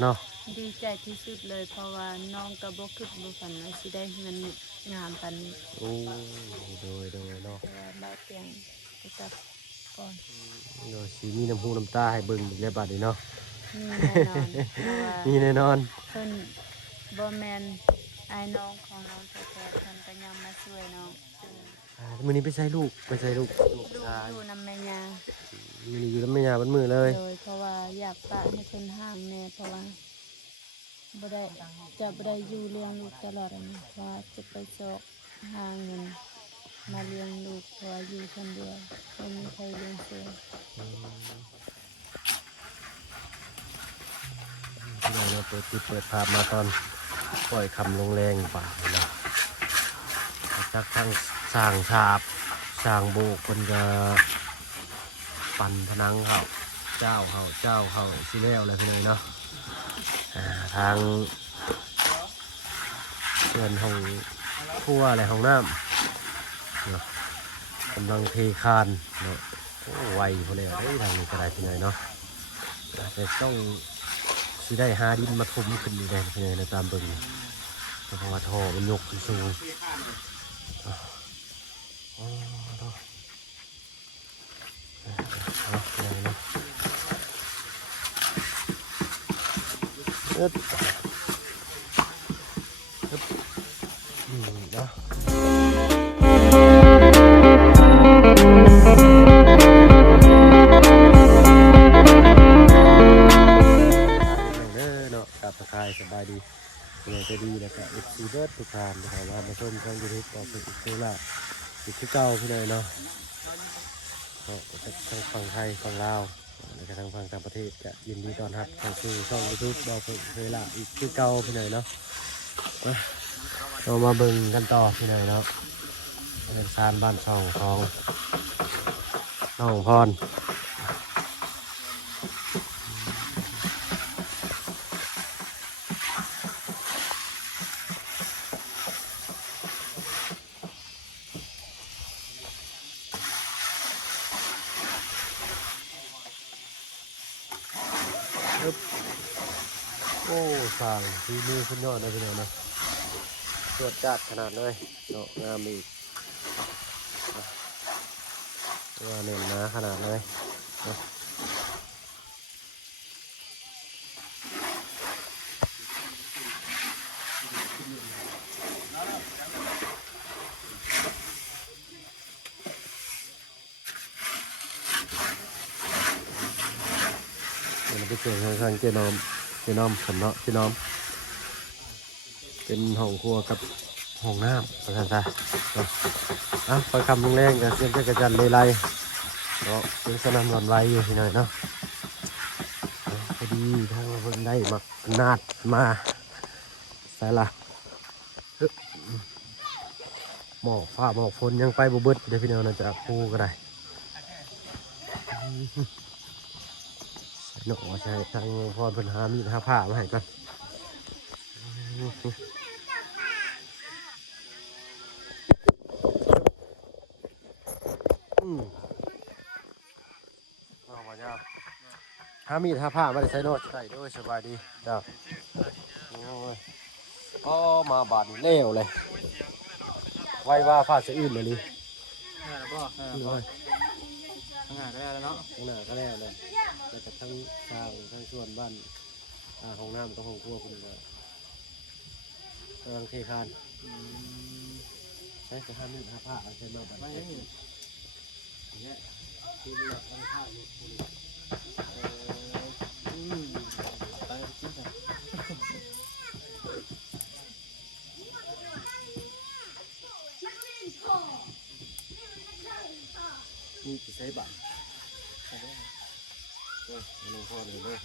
เนาะดีใจที่สุดเลยเพราะว่าน้องก็บ่คิดบ่ฝันว่าสิได้เงินงามปานนี้โอ้โดยเนาะแต่ว่าบ่เตียงไปตัดก่อนเนาะสิมีน้ำหูน้ำตาให้เบิ่งอีกแล้วบัดนี้เนาะ มีแน่นอนเพราะว่า มีแน่นอนเพิ่นบ่แม่นอ้ายน้องของน้องแท้ๆเพิ่นก็ยังมาช่วยน้องมื้อนี้ไปใส่ลูกลูกลูกชายอยู่นำแม่ย่ามื้อนี้อยู่นำแม่ย่าบัดมื้อเลยโดยเพราะว่าอยากฝากให้เพิ่นห่างแม่เพราะว่าบ่ได้จะบ่ได้อยู่เลี้ยงลูกตลอดอันนี้ว่าจะไปสอบหาเงินมาเลี้ยงลูกเพราะว่าอยู่คนเดียวไม่มีใครเลี้ยงเสียเราเปิดภาพมาตอนปล่อยคำลงแรงป่าเนาะจากทางสร้างฉาบสร้างโบกคนก็ปั่นพนังเขาเจ้าเขาสิแล้วอะไรพี่น้อยเนาะทางเพื่อนห้องครัวอะไรห้องน้ำเนาะกำลังเทคานเนาะโอ้ไวพอเลยทางนี้ก็ได้พี่น้อยเนาะแต่ต้องสิได้หาดินมาถมขึ้นอยู่ได้พี่น้อยนะตามเบิ่งเพราะว่าท่อมันยกขึ้นสูงโอ้โหพี่น้อยเนาะเนาะกับทักทายสบายดีเลยจะดีแล้วก็เอฟซีเบิร์ดทุกท่านนะครับว่ามาชมช่องยูทูบต่อไปอีกคือละอีกคือเก่าพี่เลยเนาะทั้งฝั่งไทยฝั่งลาวแล้วก็ทั้งฝั่งต่างประเทศจะยินดีต้อนรับเข้าสู่ช่องยูทูบต่อไปคือละอีกคือเก่าพี่เลยเนาะเรามาเบิ่งกันต่อพี่เลยเนาะเป็นซานบ้านช่องของน้องพรโอ้สั่งที่มือขึ้นยอดเลยพี่เลยเนาะตรวจจัดขนาดเลยเนาะงามอีกว่าเน้นหนาขนาดเลยเนาะเดี๋ยวเราไปเจอทางเจนอมผมเนาะเจนอมเป็นห้องครัวกับห้องน้ำประธานตาคอยคำลงแรงกับเสียงกระจันเลยไรเนาะเสียงสนั่นหวั่นไหวอยู่ที่ไหนเนาะพอดีทางเพิ่นได้มานาดมาใส่ละหมอกฟ้าหมอกฝนยังไปบ่เบิดเดี๋ยวพี่น้องน่าจะพูก็ได้เนาะใช่ทางพรเพิ่นหามีดหาผ้ามาให้ก่อนเอามาเจ้าหามีดหาผ้ามาได้ใส่โน้ตใส่ด้วยสบายดีเจ้าโอ้ยอ๋อมาบาดนี่เล้วเลยไว้ว่าผ้าสะอื้นเลยนี่เลยทางหาได้แล้วเนาะข้างหน้าก็แล้วเลยแล้วก็ทั้งทางทั้งส่วนบ้านห้องน้ำกับห้องครัวคนก็กำลังเทคานใช้กระทำมีดหาผ้าใช้มาบัดนี้เนี่ยกินแล้วเอาผ้าอยู่คนนี้ไปกินกันนี่จะใช้บัตรลงพ่อเลยเลย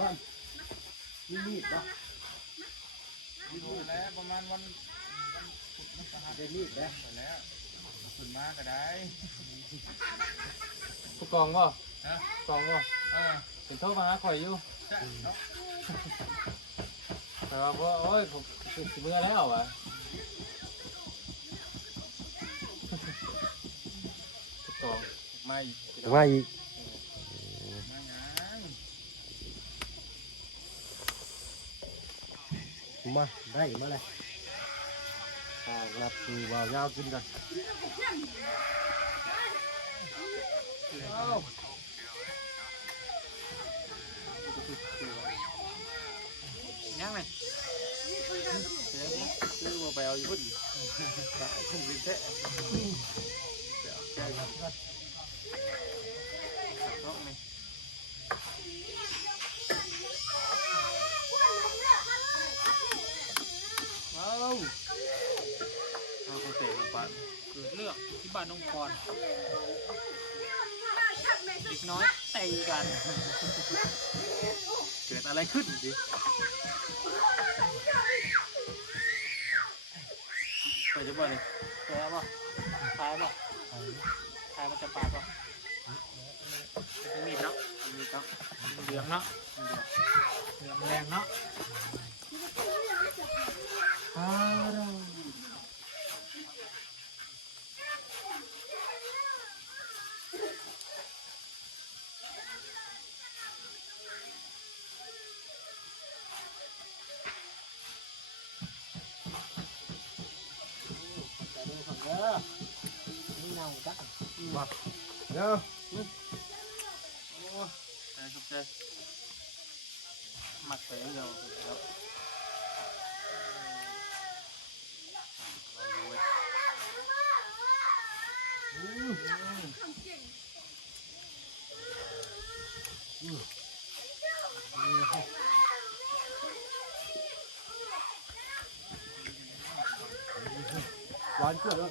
ว่ามีมีดปะมีแล้วประมาณวันพุธนะได้มีดแล้วไปแล้วขึ้นมาก็ได้ผู้กองวะกองวะเป็นโทษมาหาข่อยอยู่แต่ว่าโอ้ยผมถึงเมื่อแล้วอ่ะผู้กองไม่มาอีก มาได้มาเลยรับคือว่ายาวกินกันยังไงซื้อมาไปเอาอยู่พุ่นสายคงเป็นแท้แกยังก็ต้องไหมเอาคนเตะมาปั่นเกิดเรื่องที่บ้านน้องพรเด็กน้อยตีกันเกิดอะไรขึ้นดิเปิดจะบ่เลยเปิดป่ะทายป่ะทายมันจะปาดป่ะมีดเนาะมีดเนาะเหลืองเนาะเหลืองแรงเนาะมาเดี๋ยวหมักไปเดียวแล้วหวานเกินแล้ว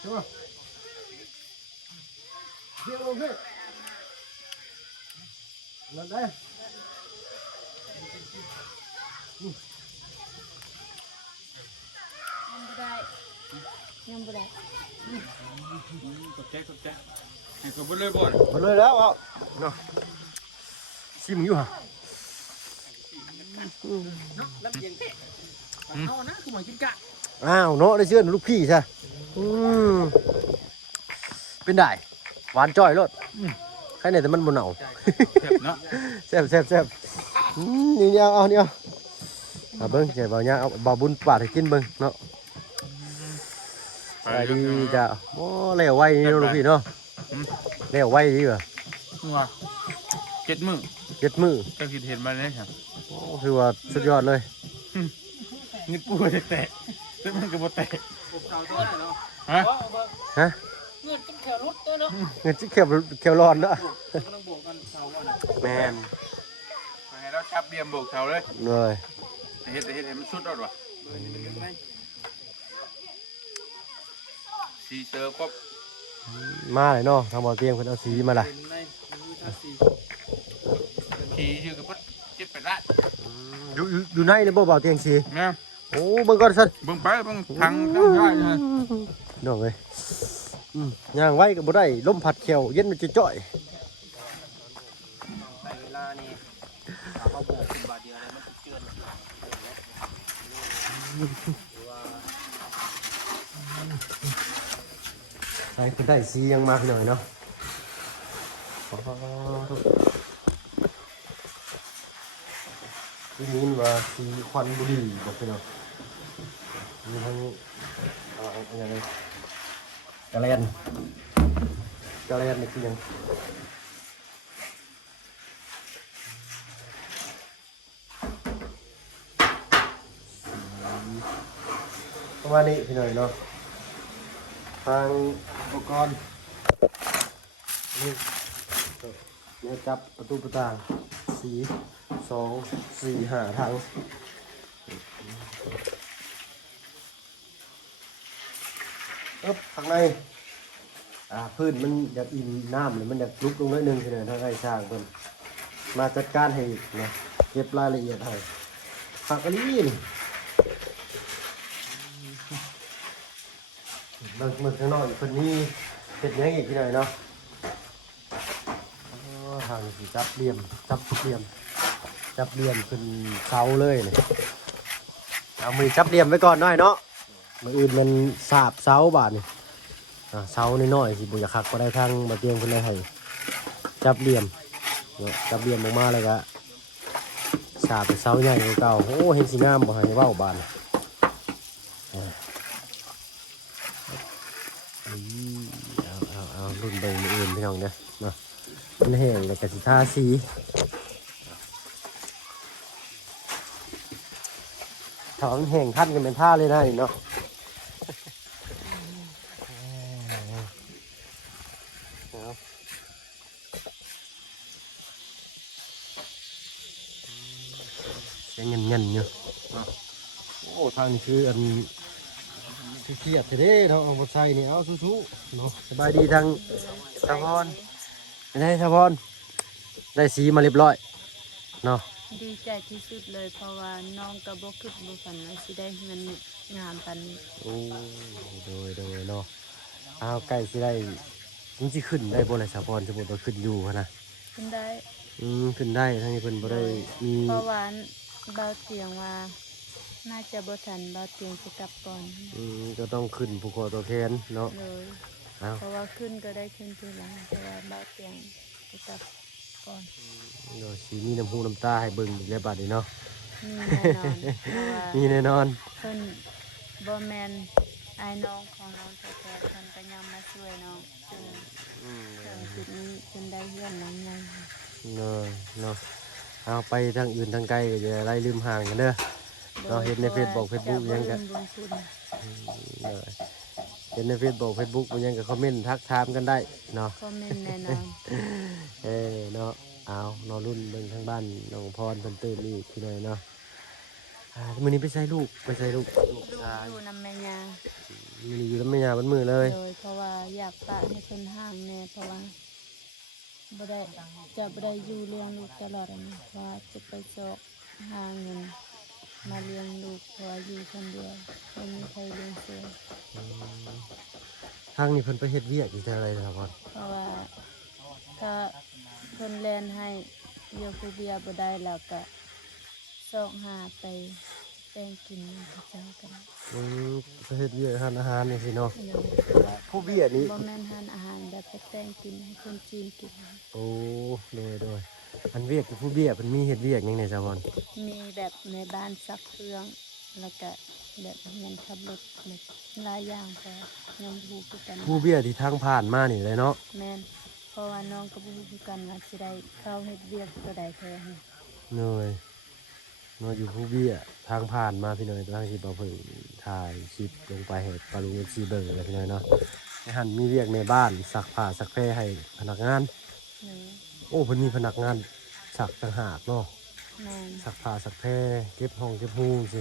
ใช่ป่ะเดี๋ยวลงขึ้นนั่นได้ยังบ่ได้ กดแจ๊กให้เขาไปเลยบ่อน มาเลยแล้วเอาเนาะชิมอยู่ฮะ แล้วเย็นเท่เอานะคือหมอนกินกะ อ้าวเนาะได้เชื่อลูกพี่ใช่เป็นได้หวานจ้อยรสใครเนี่ยแต่มันบ่เหนา เนาะ แซ่บนี่เอานี่เอาเบิ้งใจเบาเนี่ยเอาเบาบุญปาดให้กินเบิ้งเนาะไปดีจ้ะโอ้เลี้ยวไว้นี่ลูกพี่เนาะเลี้ยวไว้ดีกว่า 7 มื้อ 7 มื้อ ก็คิดเห็นมาเลยครับ โอ้คือว่าสุดยอดเลย นี่ปูจะแตะซึ่งมันก็บ่แตะผมเก่าตัวได้เนาะฮะ เงินกินแขวรถตัวเนาะ เงินจิเขียวร้อนเนาะ ต้องบวกกันเสาแล้วนะ แมน ให้เราชับเบียมบวกเสาเลย เลย เห็นมันชุดรอดวะสีเซอร์ครบ มาเลยเนาะทางบ่อเตียงเพิ่นเอาสีมาล่ะ ขี่ชื่อกับ7-8 ล้าน อยู่ในเลยบ่บ่อเตียงสี แม่ โอ้เบิ่งก่อนซั่น เบิ่งไปเบิ่งทางได้เลย น้องเอ้ยย่างไว้ก็บ่ได้ลมพัดเขียวเย็นมันจะจ้อย ใส่เวลานี่เขาบวกขึ้นบาทเดียวเลยมันเจือน ใส่คือได้สียังมาพี่น้อยเนาะทีนี้ว่าสีควันบุหรี่บอกพี่น้องมีทั้งอะไรนี่คือยังประมาณนี้พี่น้อยเนาะทางอุปกรณ์นี่เนี่ยจับประตูประต่างสี2 4 5ทางข้างในพื้นมันอยากอิ่มน้ำหรือมันอยากลุกลงนิดนึงคือทางไอ้ช่างเพิ่นมาจัดการให้นะเก็บรายละเอียดให้ผักกะลีนี่เบิ่งข้างนอกอีกคนนี้เฮ็ดหยังอีกพี่หน่อยเนาะทางสิจับเหลี่ยมขึ้นเสาเลยนี่เอามือจับเหลี่ยมไว้ก่อนหน่อยเนาะ มื้ออื่นมันสาบเสาบาดนี่เสาน้อยๆสิบ่อยากคักก็ได้ทางมาเตียงเพิ่นได้ให้จับเหลี่ยมเนาะจับเหลี่ยมออกมาแล้วก็สาบเป็นเสาใหญ่กว่าเก่าโอ้เห็นสิงามบ่ให้เว้าบาดนี่เอารุ่นเบิ่งมื้ออื่นพี่น้องเด้อเนาะมันแห้งแล้วก็สิทาสีถ้ามันแห้งคันก็เป็นท่าเลยนะนี่เนาะยังเงินอยู่โอ้ทางนี้คืออันเครียดเด้เราเอาบทใส่นี่เอาสู้ๆเนาะสบายดีทางสะพอนเป็นไงสะพอนได้สีมาเรียบร้อยเนาะ ดีใจที่สุดเลยเพราะว่าน้องก็บ่คิดบ่ฝันว่าสิได้เงินงามปานนี้ โอ้โดยเนาะเอาใกล้สิได้มันสิขึ้นได้บ่ล่ะสะพอนสมมุติว่าขึ้นอยู่หั่นน่ะ ขึ้นได้ ขึ้นได้ทางนี้เพิ่นบ่ได้มี เพราะว่าเบาเตียงว่าน่าจะบ่ทันเบาเตียงสิกลับก่อน ก็ต้องขึ้นภูเขาตัวแทนเนาะ เลย เอา เพราะว่าขึ้นก็ได้ขึ้นทีหลังเพราะว่าเบาเตียงสิกลับก่อน เนาะสิมีน้ำหูน้ำตาให้เบิ่งอีกแล้วบัดนี้เนาะ มีแน่นอนเพราะว่า มีแน่นอน เพิ่นบ่แม่นอายน้องของน้องแท้ๆเพิ่นก็ยังมาช่วยน้องจนถึงจุดนี้จนได้เฮือนหลังใหญ่ เนาะเอาไปทางอื่นทางไกลก็อย่าไล่ลืมห่างกันเด้อ เราเห็นใน Facebook ยังก็ เห็นในเฟซบุ๊กมันยังก็คอมเมนต์ทักทามกันได้เนาะ คอมเมนต์แน่นอน เนาะเอานอนรุ่นเบิ่งทางบ้านน้องพรเพิ่นตื่นอีกพี่น้อยเนาะมื้อนี้ไปใส่ลูกลูก ลูก ชาย อยู่นำแม่ยา มื้อนี้อยู่นำแม่ย่าบัดมื้อเลย โดยเพราะว่าอยากฝากให้เพิ่นห่างแม่เพราะว่าบ่ได้จะบ่ได้อยู่เลี้ยงลูกตลอดอันนี้เพราะว่าจะไปสอบหาเงินมาเลี้ยงลูกเพราะว่าอยู่คนเดียวไม่มีใครเลี้ยงเสีย ทางนี้เพิ่นไปเฮ็ดเวียกอยู่แต่อะไรนะครับพ่อ เพราะว่าถ้าเพิ่นแลนให้เยาคูเบียบ่ได้แล้วก็ซอกหาไปแป้งกินพระเจ้ากัน ไปเฮ็ดเวียกทานอาหารนี่สิเนาะ เนาะ ผู้เบี้ยนี้ บ่แม่นทานอาหารแบบไปแต่งกินให้คนจีนกิน โอ้โดยอันเวียกผู้เบี้ยเพิ่นมีเฮ็ดเวียกหยังไงซะพ่อ มีแบบในบ้านซักเครื่อง แล้วก็แบบเงินขับรถแบบหลายอย่างพอยังบ่รู้คือกัน ผู้เบี้ยที่ทางผ่านมานี่เลยเนาะ แม่นเพราะว่าน้องก็บ่รู้คือกันว่าสิได้เข้าเฮ็ดเวียกตัวใดแท้ เนยอยู่ผู้เบี้ยทางผ่านมาพี่น้อยทางที่บ่เพิ่งถ่ายคลิปลงไปให้ปลาลุงซีเบิ่งเลยพี่น้อยเนาะในหันมีเวียกในบ้านซักผ้าซักแพรให้พนักงาน เนาะ โอ้เพิ่นมีพนักงานซักต่างหากเนาะ แม่น ซักผ้าซักแพรเก็บห้องเก็บหูสิ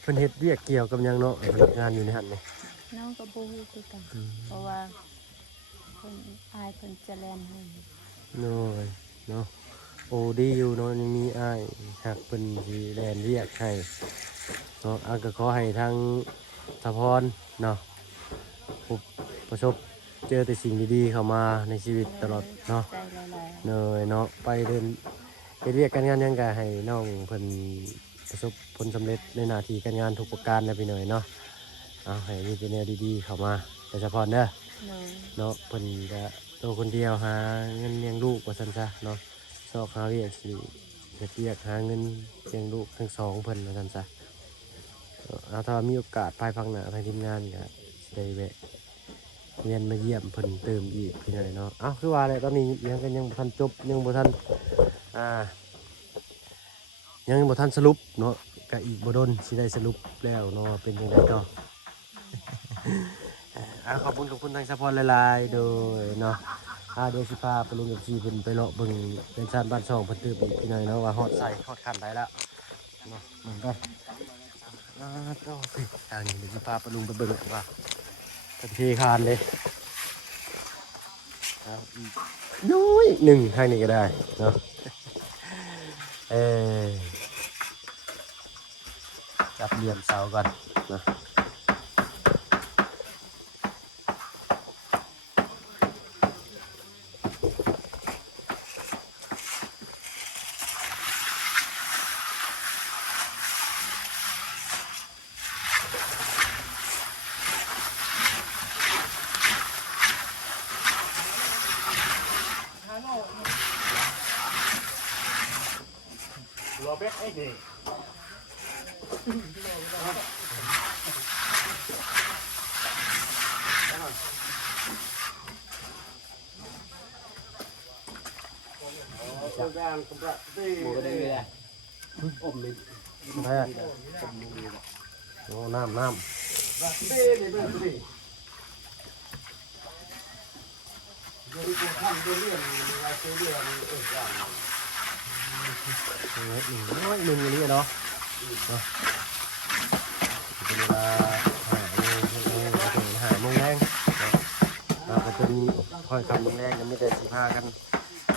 เพิ่นเฮ็ดเวียกเกี่ยวกับหยังเนาะพนักงานอยู่ในหันนี่ น้องก็บ่รู้คือกัน เพราะว่าเพิ่นอายเพิ่นจะแลนให้ เนาะโอ้ดีอยู่เนาะยังมีอ้ายหักเพิ่นสิแลนเวียกให้เนาะก็ขอให้ทางสะพรเนาะประสบเจอแต่สิ่งดีๆเข้ามาในชีวิตตลอดเนาะ ใจหลาย เนาะไปเดินไปเรียกการงานหยังก็ให้น้องเพิ่นประสบผลสำเร็จในหน้าที่การงานทุกประการนะพี่หน่อยเนาะเอาให้มีแต่แนวดีๆเข้ามาแต่เฉพาะเด้อ ๆเนาะ เนาะเพิ่นก็ตัวคนเดียวหาเงินเลี้ยงลูกว่าซั่นซะเนาะชอบหาเวียกสิเฮ็ดเวียกหาเงินเลี้ยงลูกทั้งสองเพิ่นว่าซั่นซะเอาถ้ามีโอกาสภายภาคหน้าทางทีมงานก็สิได้แวะเรียนมาเยี่ยมเพิ่นเติมอีกพี่หน่อยเนาะเอ้าคือว่าอะไรตอนนี้ยังบ่ทันจบยังบ่ทันยังบ่ทันสรุปเนาะก็อีกบ่ดนสิได้สรุปแล้วเนาะเป็นจังไดต่อ ขอบคุณทางสปอนหลายๆโดยเนาะเดี๋ยวสิพาไปลุงกับชีเพิ่นไปเลาะเบิ่งเป็นชานบ้านช่องเพิ่นตื้ออีกทีหน่อยเนาะว่าฮอดใส่ฮอดคันได้แล้วเนาะเหมือนกันต่อสิทางนี้เดี๋ยวสิพาไปลุงไปเบิ่งว่าเพิ่นเทคานเลยอีกน้อยหนึ่งทางนี้ก็ได้เนาะจับเหลี่ยมเสาก่อนนะ แพ้โอ้น้ำน้อยหนึ่งอันนี้เนาะเป็นเวลา5 โมงแรงเราก็เป็นค่อยคำแรงยังไม่ได้15 กัน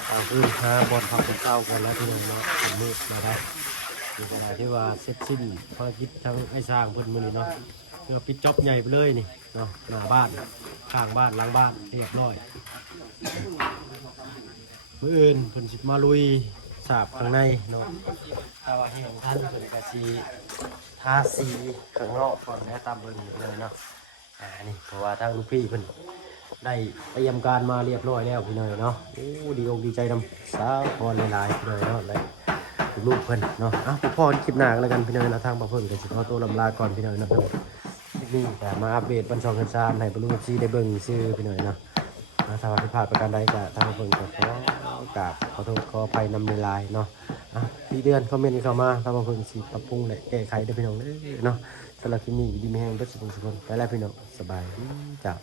ต่างคืนหาบอลพักเป็นเต้ากันแล้วที่นึงเนาะเป็นมืดนะครับในขณะที่ว่าเสร็จสิ้นภารกิจทั้งไอ้สร้างเพิ่นมื้อนี้เนาะเพื่อปิดจ็อบใหญ่ไปเลยนี่เนาะหน้าบ้านข้างบ้านหลังบ้านเรียบร้อยมื้ออื่นเพิ่นสิมาลุยสาบข้างในเนาะถ้าว่าเห็นท่านเพิ่นก็สิทาสีข้างนอกก่อนแล้วตามเบิ่งอยู่เลยเนาะนี่เพราะว่าทางลูกพี่เพิ่นได้เตรียมการมาเรียบร้อยแล้วพี่น้อยเนาะโอ้ดีอกดีใจนำสาวพรหลายๆพี่น้อยเนาะเลยลูกเพิ่นเนาะพ่อคลิปหน้ากันแล้วกันพี่น้อยนะทางบ่เพิ่นก็สิขอตัวลำลาก่อนพี่น้อยเนาะนี่แต่มาอัปเดตบันช่องกันซานให้บรรลุซีได้เบิ่งซื่อพี่น้อยเนาะถ้าว่าผิดพลาดประการใดก็ทางบ่เพิ่นก็ขอโทษขออภัยนำในไลน์เนาะพี่เดือนคอมเมนต์เข้ามาทางบ่เพิ่นสิปรับปรุงและแก้ไขเด้อพี่น้องเด้อเนาะสำหรับคลิปนี้ดีมีแฮงเบิดสุขไปแล้วพี่น้องสบายดีจ้า